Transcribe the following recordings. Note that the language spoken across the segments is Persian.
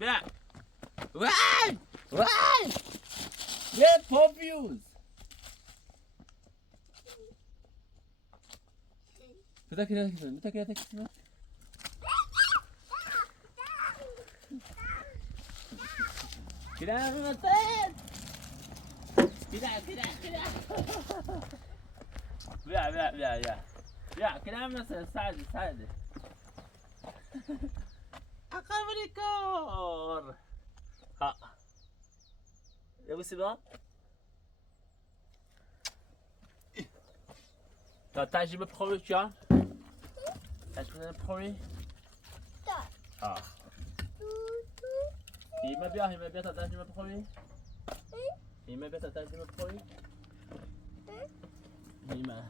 بیا وای وای بیا پاپیوز بتا که Kira natin! Kira! Ya, kira natin. Side. Akabarikor! Ha. Yabu si ba? تاجی به پخوری چیا؟ تاجی به پخوری؟ ها. هیمه بیا تا تاجی به پخوری؟ هیمه بیا تا تاجی به پخوری؟ هیمه.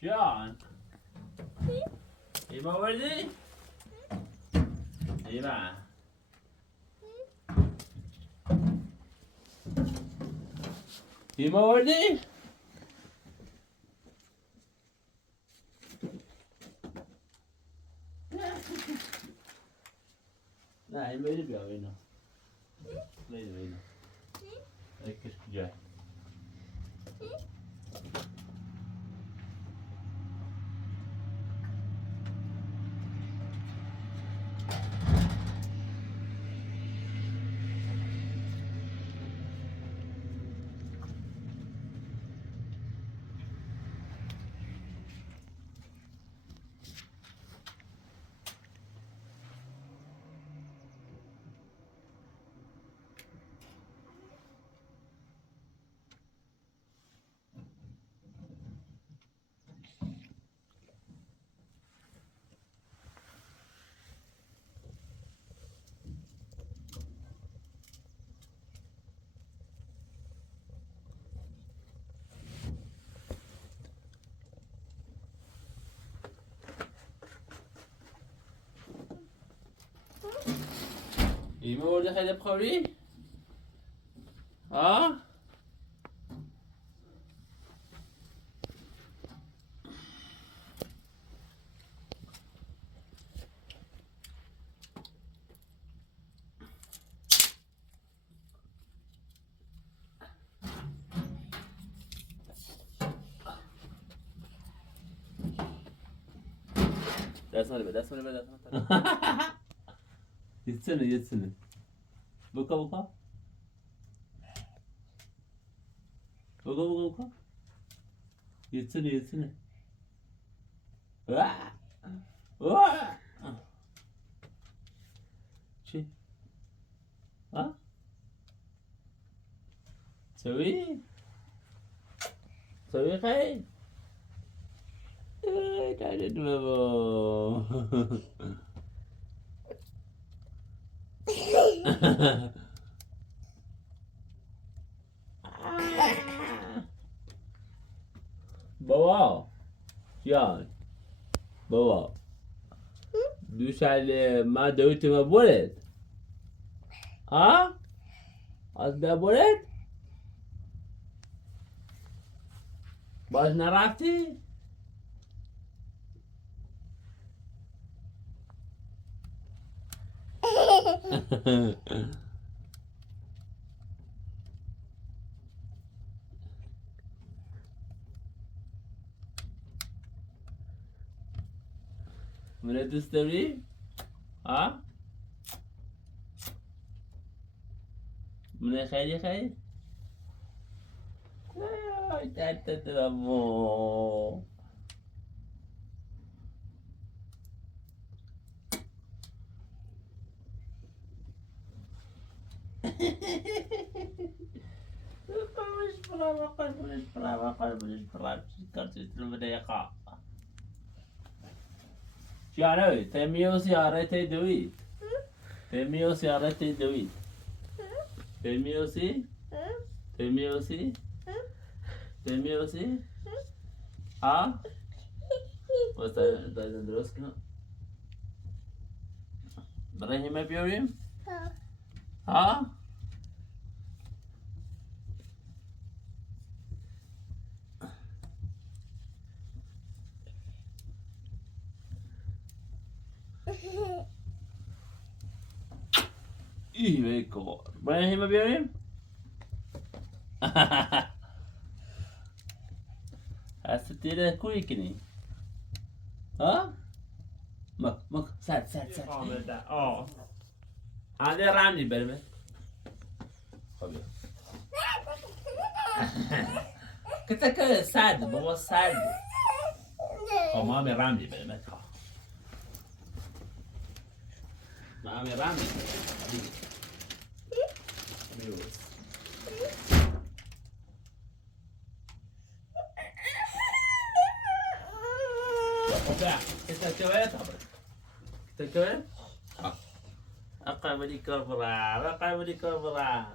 John. Hima وردی؟ هیمه. هیمه وردی؟ نه این بری بیا اینا. بری اینا. اکش کجای. هیمه وردی خیلی بخوری؟ ها؟ دست مالی Yetsene. Boka. Boka. Yetsene. Şey. Ha? Sawi kay. Kaya dua bo. بابا جان بابا دوشال ما دویت ما بولد ها از بیا بولد باز نرفتی منو دوست داری؟ ها؟ منو خیلی؟ تاتت بابا قلبش برا كارتش بده يقع شعراوي تميو سيارتي دويت تميو سيارتي دويت تميو سي Bilmiyorsun? Bilmiyorsun? Ha? Och sen درست کنم برای بیاریم؟ ها؟ ای کار برای بیاریم؟ هست تیره کوی کنی؟ ها؟ مک سر هذا رامي برمه خب كتك سعد بابا سعد خب مامي رامي برمه مامي رامي كتك وين كتك وين أقابلي كبرى أقابلي كبرى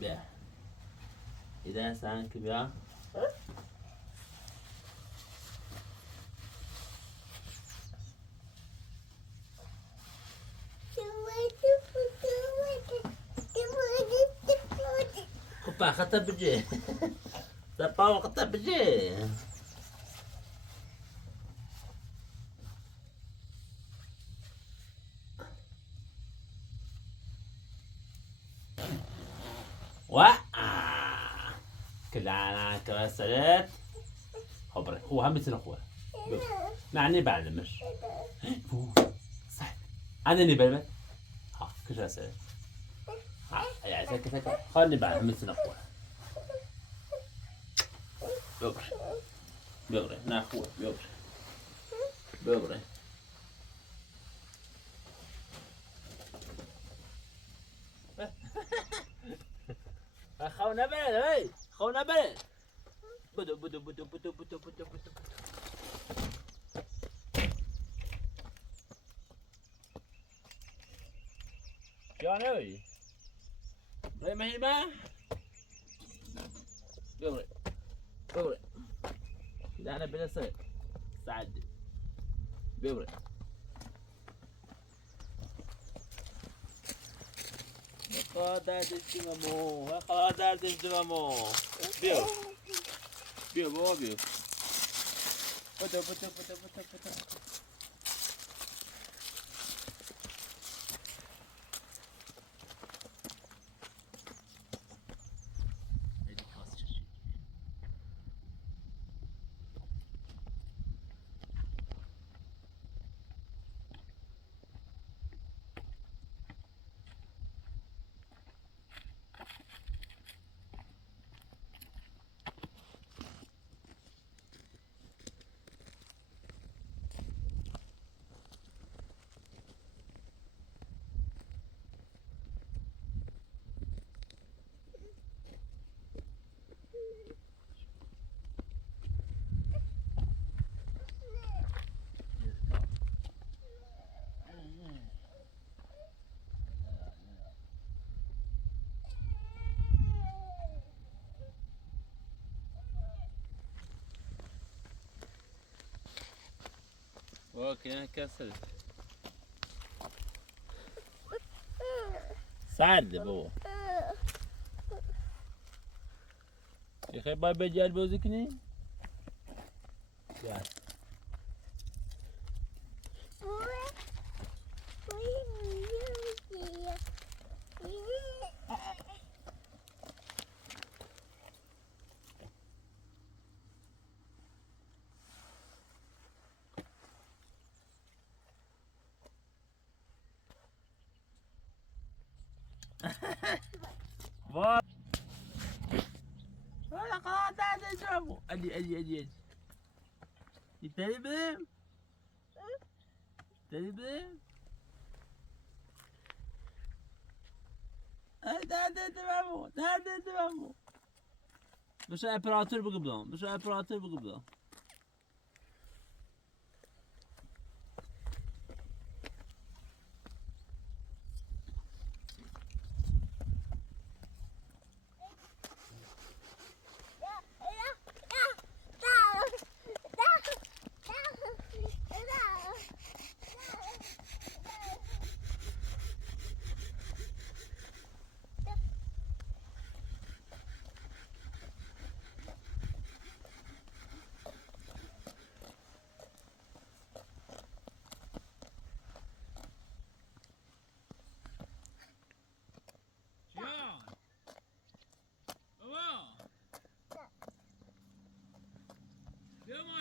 بيا إذا سانك بيا كوبا خطأ بجي تباو خطأ بجي كلنا كراسلات خبري هو هم مثل اخوه معني بعد مش صح انا اللي بلمت ها كراسلات ها يعني سكت خلني بعد مثل اخوه بيغري بيغري انا اخوه بيغري بيغري خونا بلد هاي خونا بلد بدو جانوي زي ما هي ما بيغري بيغري لا انا بلا صيد سعد بيغري خدا دستمو خدا دستمو بيو بيو بابا بيو بودو اوكي كسر سعد بابا يا اخي باي بجال بوزكني يا ولا خلاص هذا جابه ادي يتربم تربم هذا تمامه هذا تمامه بس امبراطور بقبلهم بس امبراطور بقبلهم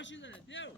شده دیو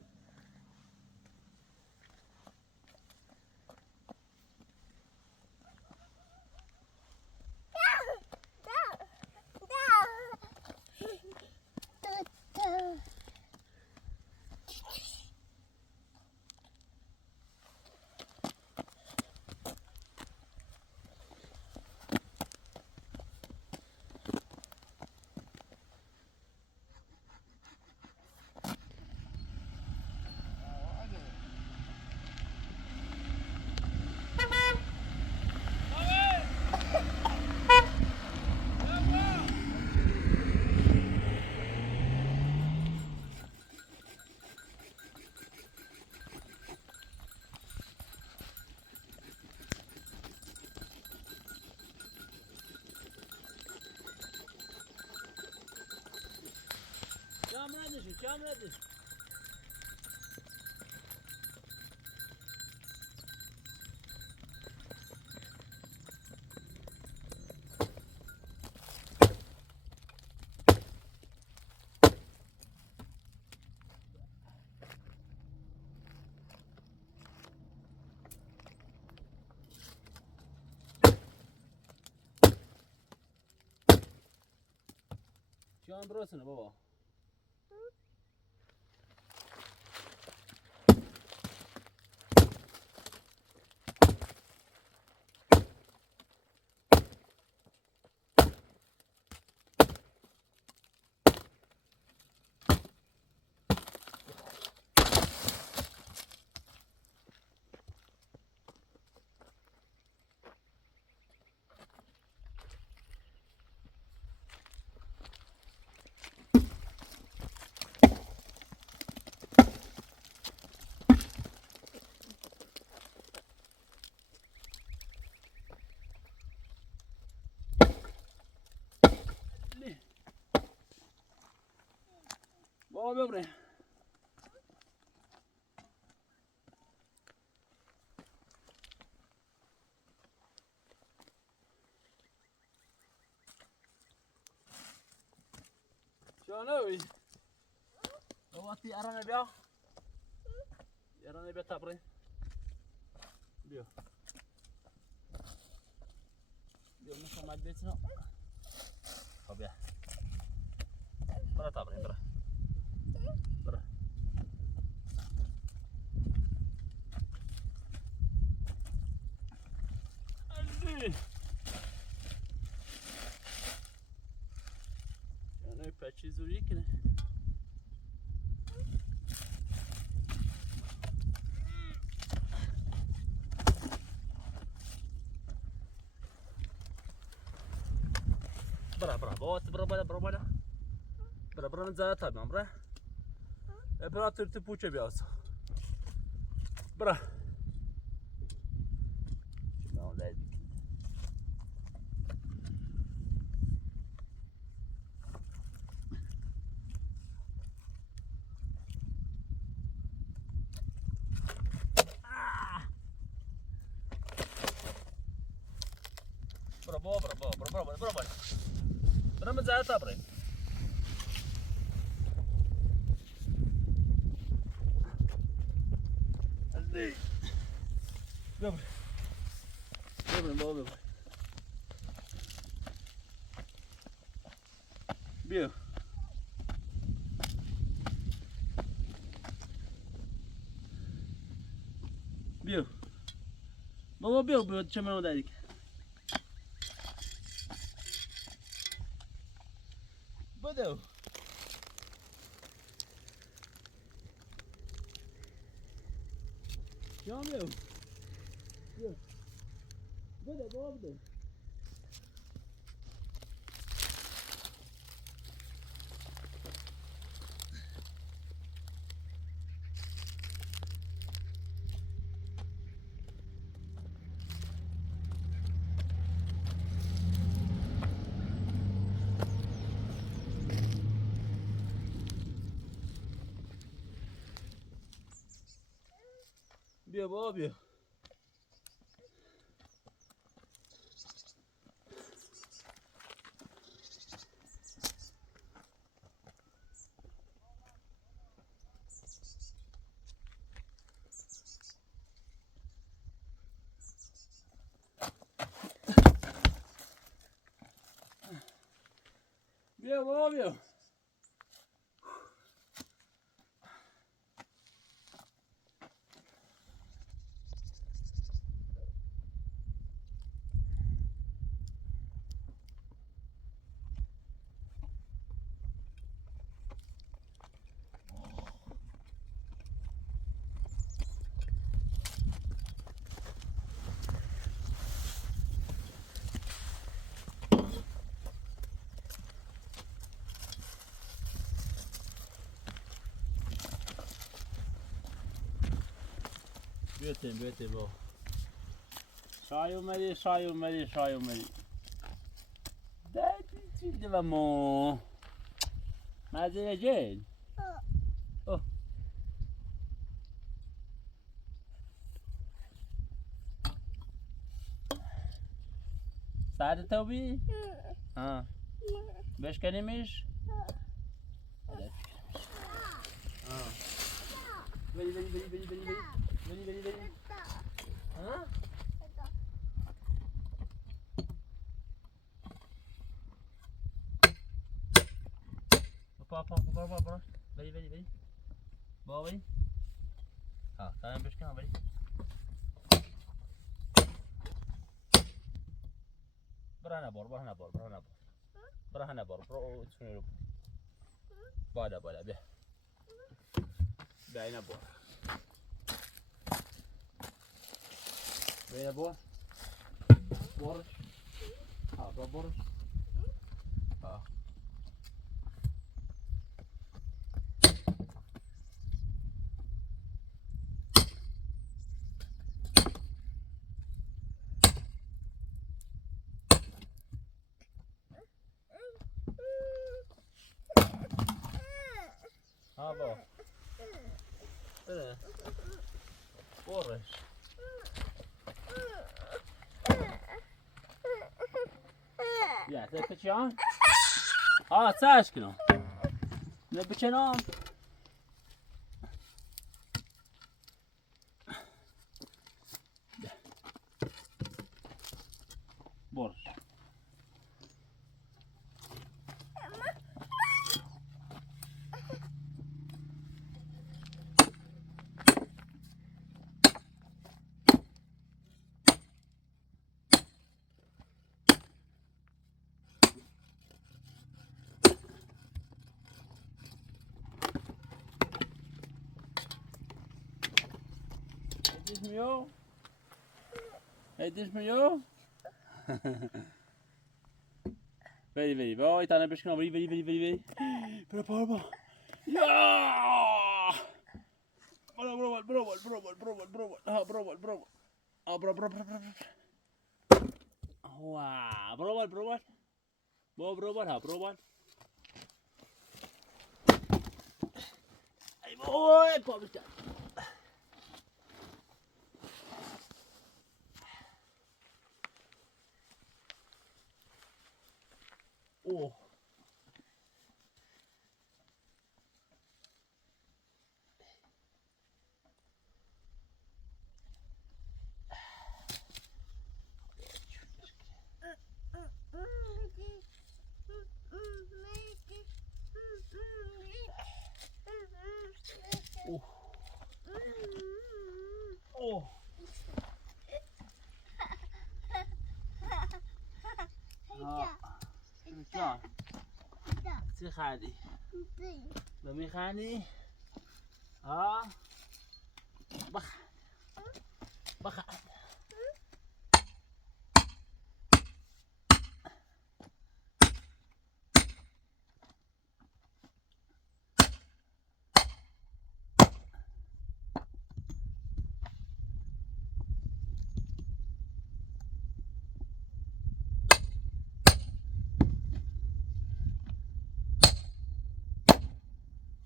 Kameradır. Şu an burası ne baba? Baba böbre. شلونوي؟ رواتي أرانا بيا. أرانا بيا تابري. بيا. بيا مثل ما بيتنا. بيا. برا تابري برا. برا. ألي. أنا باتشي زوري كده. برا برا بوات برا برا برا برا برا برا نزايا تابعهم برا برا ترتي بوچه بياس برا شنو لا برا برا برا برا برا برا برا برا نزايا تابعهم اللي يلا يلا بابا بيو بيو بابا بيو بيو تشمنو داريك بدو شلون بيو بيو بدو بابا بدو بيو بابا بيو بیا بابا بیا. بیاید با شای اومدی دادی چیده و ما مزه جل اوه ساعت توبی؟ ها بشکنیمش؟ بری ها؟ برو بری بابا بری ها تایم بشکن بری برو برو بالا بیا اینا بار برش ها برش ها با بره برش یا تکچیان ساش کنم نه بچنام برش هیدیش میو بری وای تنه بشکنم بری برو پارما یا برو ای وای پا بشکن اوه اوه جان چی خردی؟ به میخندی؟ بخند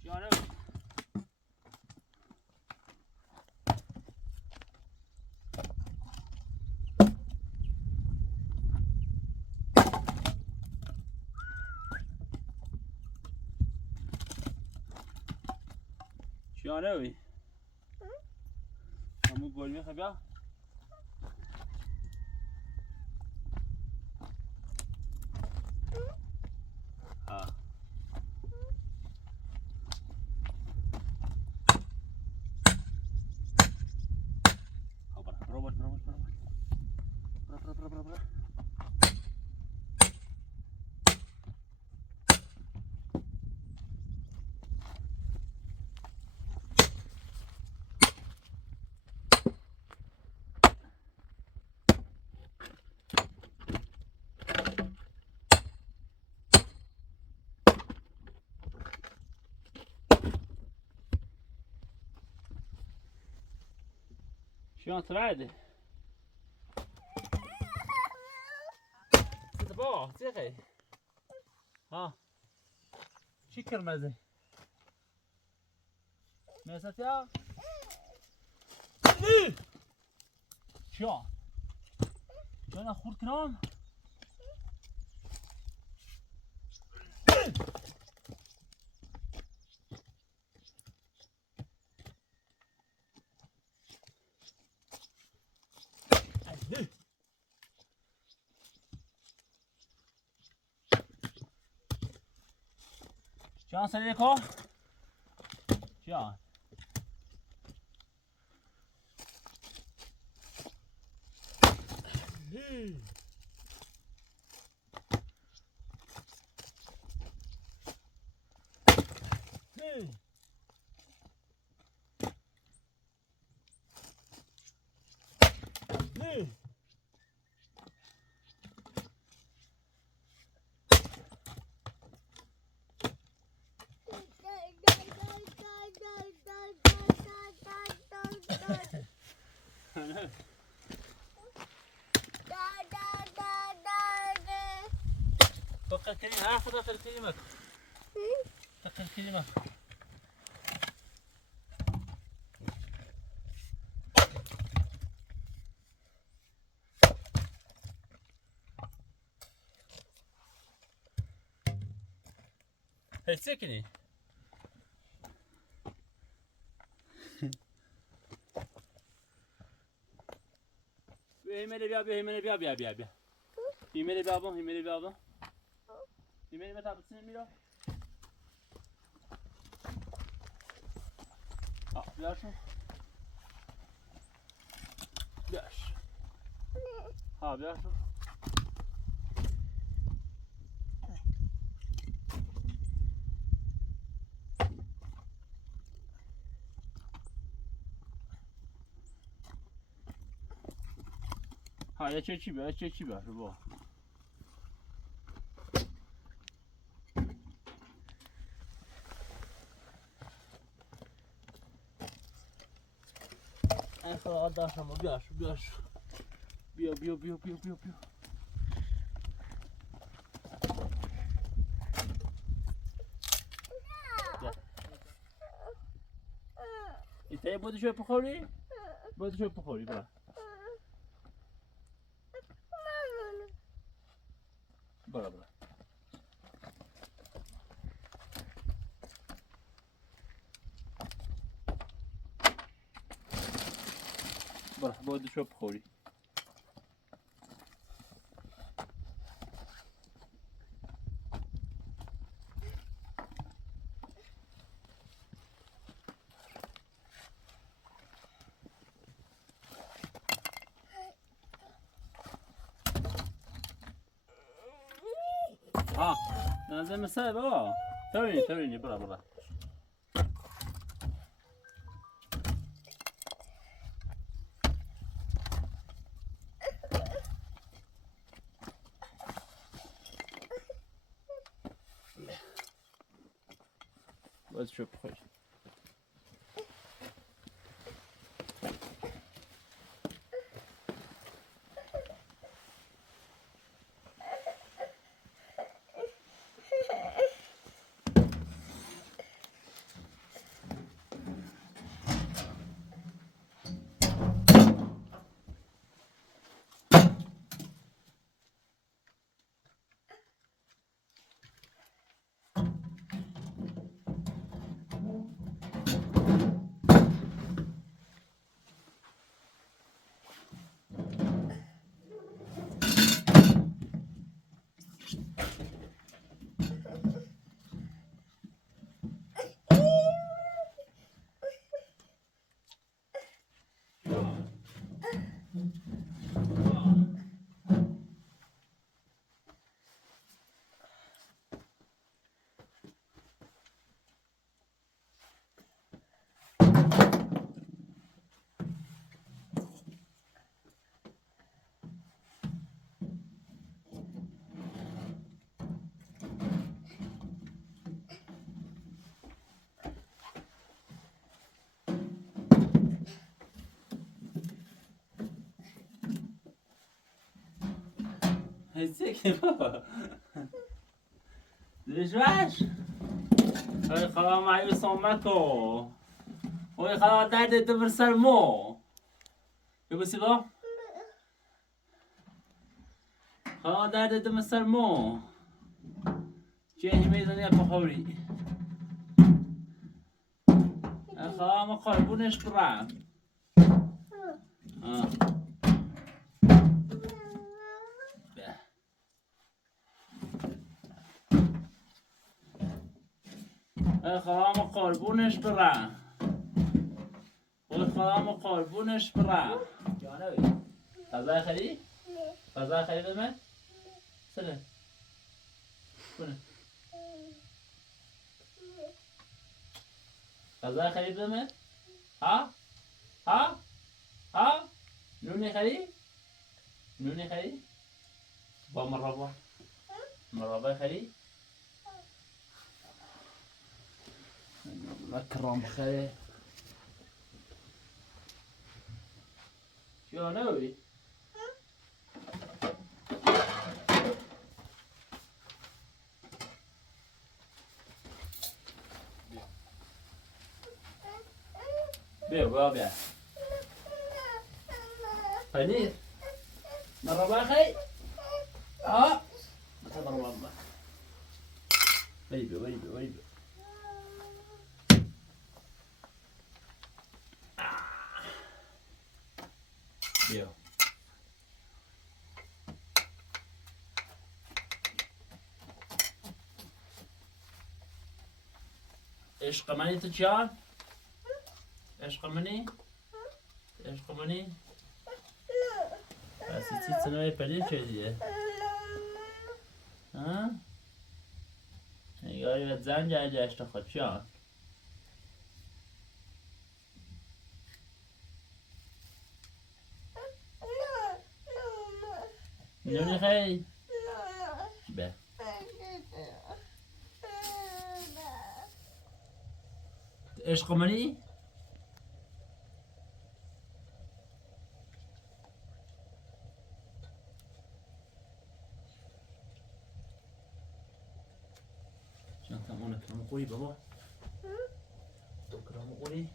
جانم جانوی همون گل میخوای بیا ها شلون تبعده؟ تبعه تيخي ها چی کرمزه؟ میساتیا؟ چیا؟ چیا خورد کنم؟ جان سلیکو جان فقط كلمة هاخذ آخر كلمة آخر كلمة هي سكني هيملي بيا هيملي بيا هيملي بابا هيملي متى بتسمع ميلو بياشو بياش ها بياشو ها يا چی بیا رو با اخر داشتم بیاش بیا ایتا بودی شو بخوری برا بودی شو بخوری ها نازل مسای بابا تورینی برا بودی شو بخوری ازيك يا بابا؟ ليش واش؟ هاي خلاص معي صومكو. وي خلاص تعدي تبر سلمو. يبغى سيبا؟ خلاص تعدي تبر سلمو. جاي ميدان يا بخوري. خلاص ما قربونش برا. خلاص ما قربونش برا. خلاص ما قربونش برا. جانوي. غذا خلي؟ غذا خلي بمن؟ سلام. بنا. غذا خلي بمن؟ ها؟ ها؟ ها؟ نوني خلي؟ نوني خلي؟ با مربى. مربى خلي؟ مكرم خلي. جانوي. بيا بابا فنير مرة باخي متى مرة بابا ويبي ويبي ويبي بيا ايش قمني تجان ايش قمني ايش قمني بس تيت سنوي فنير شديه ها يا زن جاي جايش تاخد شان نوني خي به ايش قمني شان تمونا كلام قوي بابا كلام قوي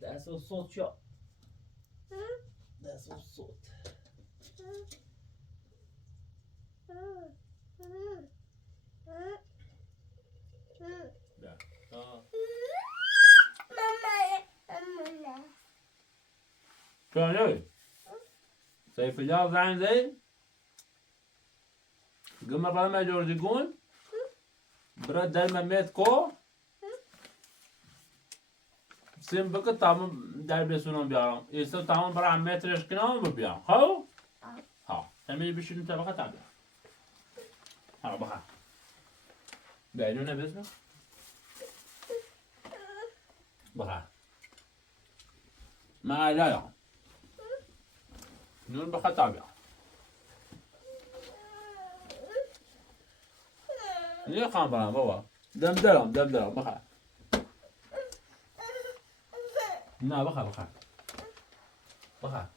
ده اسمه الصوت شو ده اسمه الصوت ده شلون يوي سيف الله زعن زين قمر رمى جورجيكون برد دايما ميت كو سيم بك تام در بسونم بیارم ایسا تمام برای مترش کنم بیارم خب ها تمیز بشینیم طبقه تابع ها بخا بعدونه بزنم بخا ما لا لا نون بخا تابع ليه خام برام بابا دم درم بخا نه بخا بخا بخا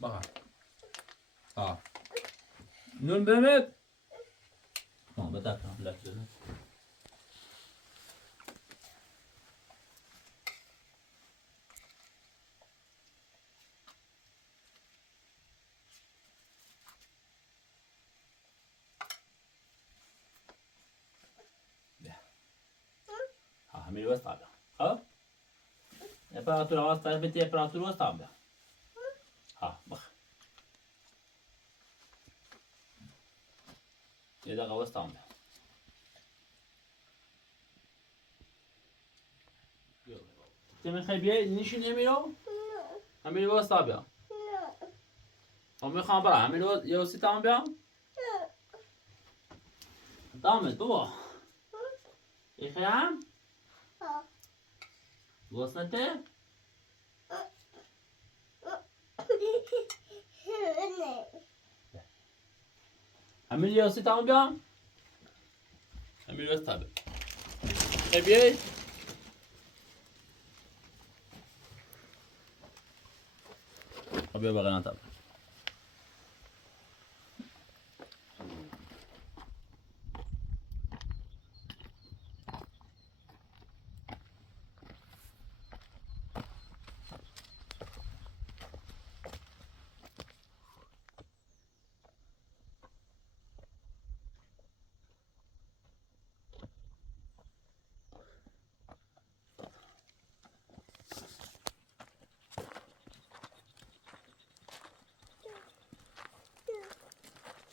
بخا ها نون بمت ها بدأت لا تزن همین واسه طابع ها تمپراتور واسه طابع تمپراتور واسه طابع ها بخ یه دقیقه واسه طابع تمن خیلی بیای نشین امیرو همین واسه طابع خب میخوام برم همین یه وسیط هم بیام دامت بابا ایخیم گوسنته همین یه وسیط هم بیام همین یه وسیط هم بیام بیایی خب بیا بقیه نتابه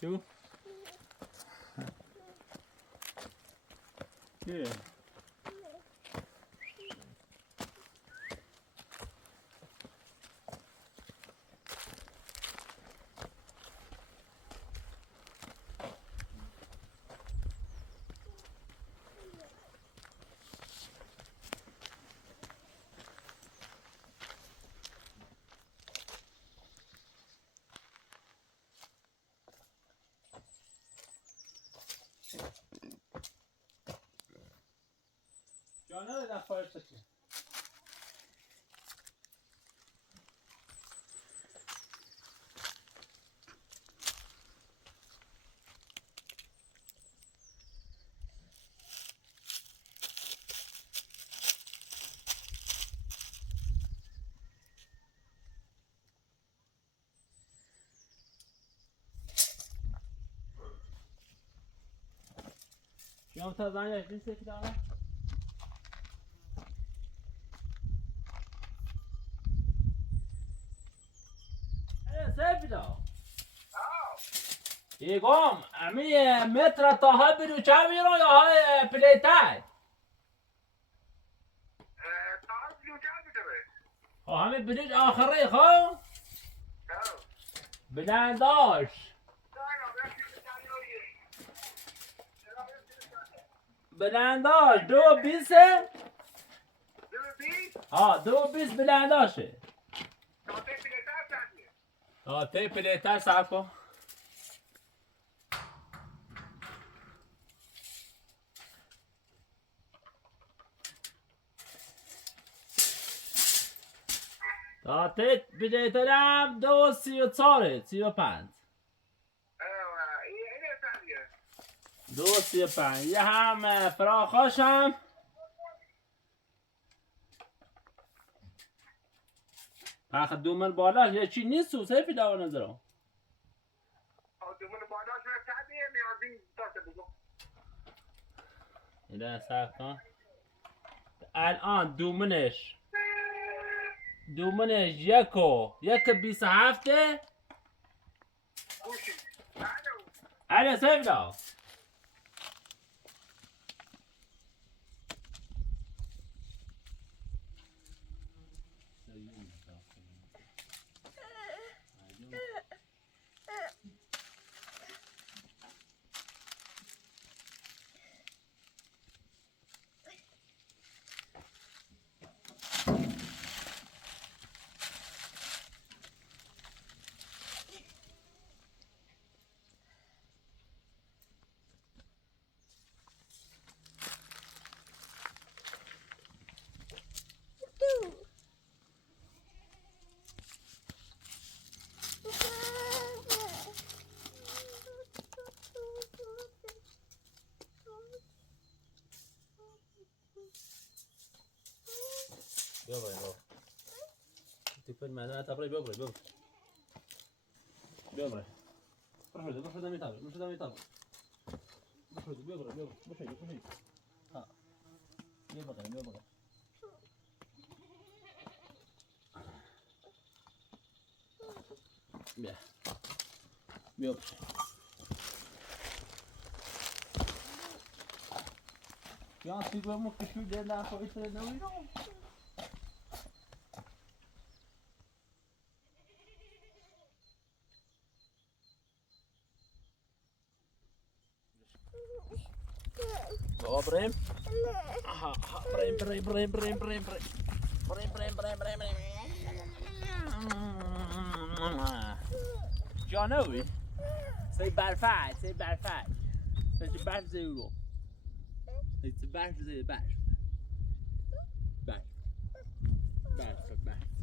شو؟ Yeah. جانه در خواهش تکی شما تا زنی این سفید دارم سفیدا ایگام امی متر تا ها بیرو چه میرو یا های پلیتای همه بلیج آخری خو بلنداش بلنداش 2.20 ها 2.20 بلنداشه تی پلیتر صاحب کو تی پلیتر هم 2.34 35 2.35 یه هم فراخاشم پخ دومن بالاش یه چی نیست و سیفی دوا نظرم دومن بالاش چندیه میازین داشته بگو ایده سب کن الان دومنش یک 27 الو سیفی دوا بیا باید تیپل مدن تبرای بیا باید بیا باید بشده میتابه بشده بیا باید بشده ها بیا باید بیا باید یا سیگار مکشور دل نخواهی تره نوی رو ابراهيم ابراهيم ابراهيم ابراهيم ابراهيم ابراهيم جانوي سي برفعت سي برفعت سي برف زي رو سي برف زي برف برف برف برف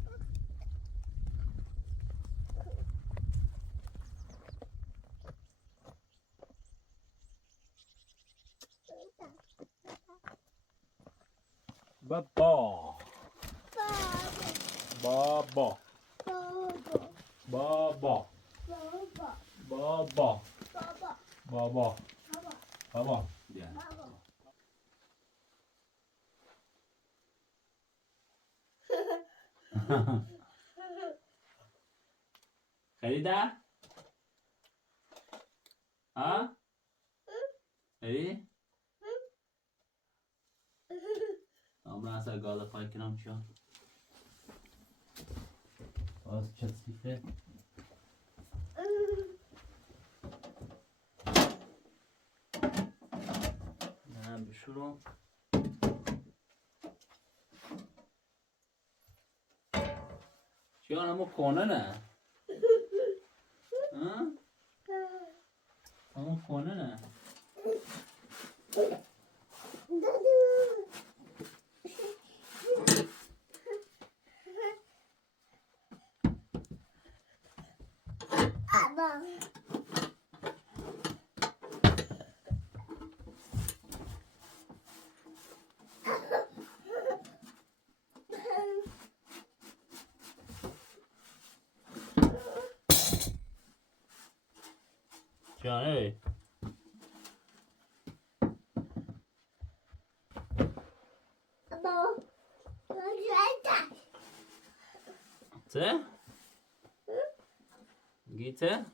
بابا بابا بابا بابا بابا بابا خریده؟ ها؟ خریدی؟ امروز اصلا گاله خواهی کنم چیان باز چسبیفه نه بشورم چیان همون کنه نه؟ ها؟ همون کنه نه؟ جانه چه؟ گیته؟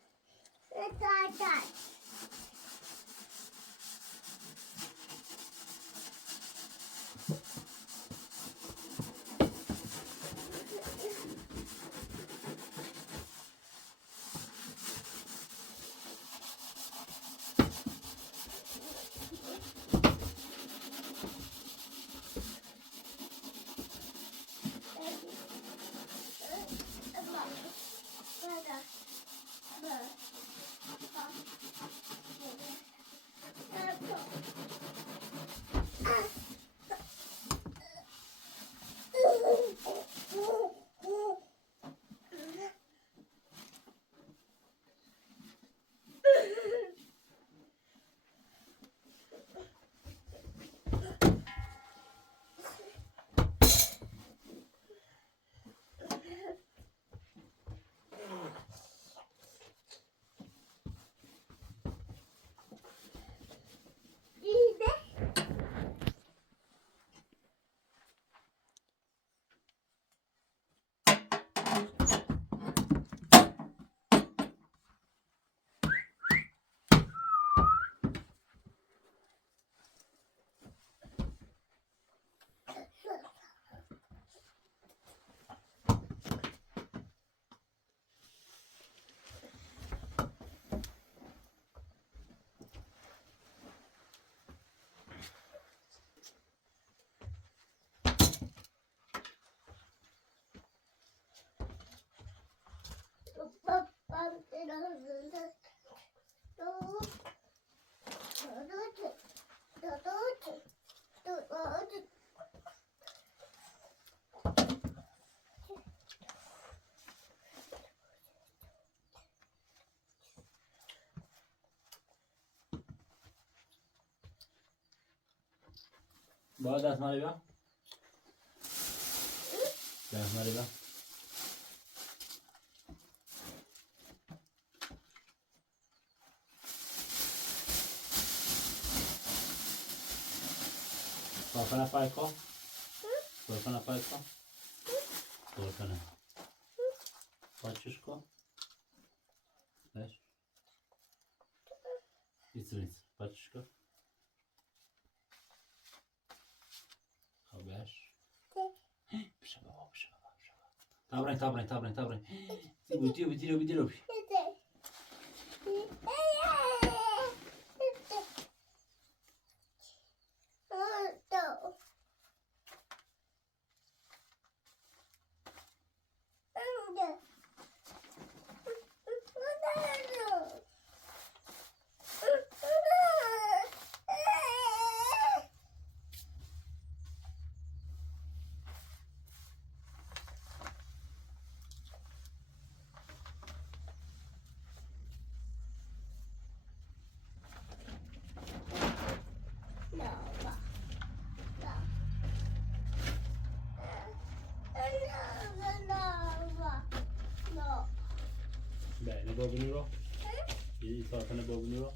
باید دست مالی بیا دست مالی بیا Torkana fajko? Torkana fajko? Torkana. Patrzyszko? Weź. Nic. Patrzyszko? Weź. Przebawa. Dobra. Robi. بله، نگاه بنورو. یه طرف نگاه بنورو.